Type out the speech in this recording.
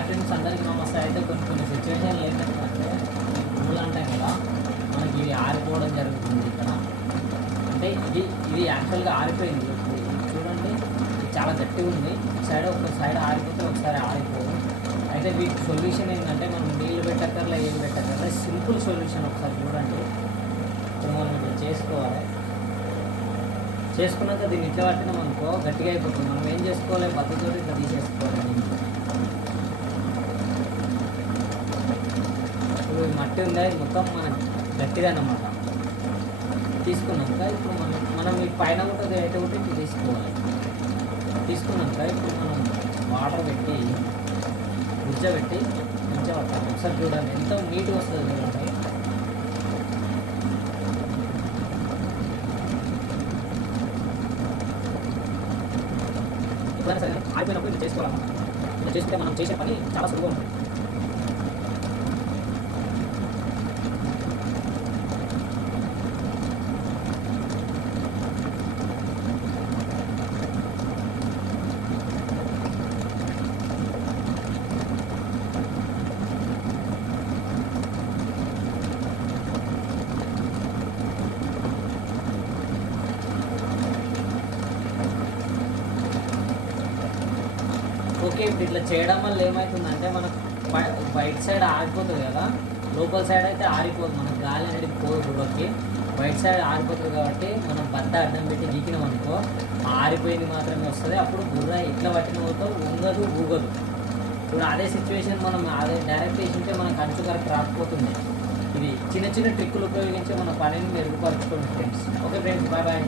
Hi friends, అందరికీ నమస్తే. అయితే కొన్ని కొన్ని సిచ్యువేషన్లు ఏంటంటే పూలు అంటాం కదా, మనకి ఇది ఆరిపోవడం జరుగుతుంది ఇక్కడ. అంటే ఇది యాక్చువల్గా ఆరిపోయింది. ఇది చూడండి, ఇది చాలా గట్టిగా ఉంది. ఒక సైడ్ ఆరిపోతే ఒకసారి ఆరిపోదు. అయితే వీటి సొల్యూషన్ ఏంటంటే మనం నీళ్ళు పెట్టక్కర్లే, ఏం పెట్టక్కర్లే, సింపుల్ సొల్యూషన్. ఒకసారి చూడండి. ఇప్పుడు మనం ఇట్లా చేసుకోవాలి. చేసుకున్నాక దీన్ని ఇట్లా పట్టినాం అనుకో గట్టిగా అయిపోతుంది. మనం ఏం చేసుకోవాలి, పద్ధతితో ఇట్లా తీసేసుకోవాలి. ఇప్పుడు మట్టి ఉందా, ఇది మొత్తం మనం గట్టిగా అన్నమాట. తీసుకున్నాక ఇప్పుడు మనం ఈ పైన ఉంటుంది అయితే ఒకటి ఇట్లా తీసుకోవాలి. తీసుకున్నాక ఇప్పుడు మనం వాటర్ పెట్టి గుజ్జ పెట్టి మంచిగా పట్టాలి. ఒకసారి చూడండి ఎంత నీట్గా వస్తుంది చూడండి. ఎప్పుడైనా సరే ఆగిపోయినప్పుడు ఇది చేసుకోవాలన్నమాట. ఇది చేసుకుంటే మనం చేసే పని చాలా సులువుగా ఉంటుంది. ఓకే, ఇప్పుడు ఇట్లా చేయడం వల్ల ఏమవుతుందంటే మనకు బయట సైడ్ ఆరిపోతుంది కదా, లోపల సైడ్ అయితే ఆరిపోదు. మనకు గాలి అనేది పోదు బుర్రకి. బయట సైడ్ ఆరిపోతుంది కాబట్టి మనం బద్ద అడ్డం పెట్టి గీకినాం అనుకో ఆరిపోయింది మాత్రమే వస్తుంది. అప్పుడు బుర్ర ఎట్లా పట్టిన పోతో ఉంగదు ఊగదు. ఇప్పుడు అదే సిచ్యువేషన్ మనం అదే డైరెక్ట్ వేసింటే మనకు అంచు కరెక్ట్ రాకపోతుంది. ఇది చిన్న చిన్న ట్రిక్కులు ఉపయోగించి మన పనిని మెరుగుపరచుకోండి friends. Okay friends, bye bye.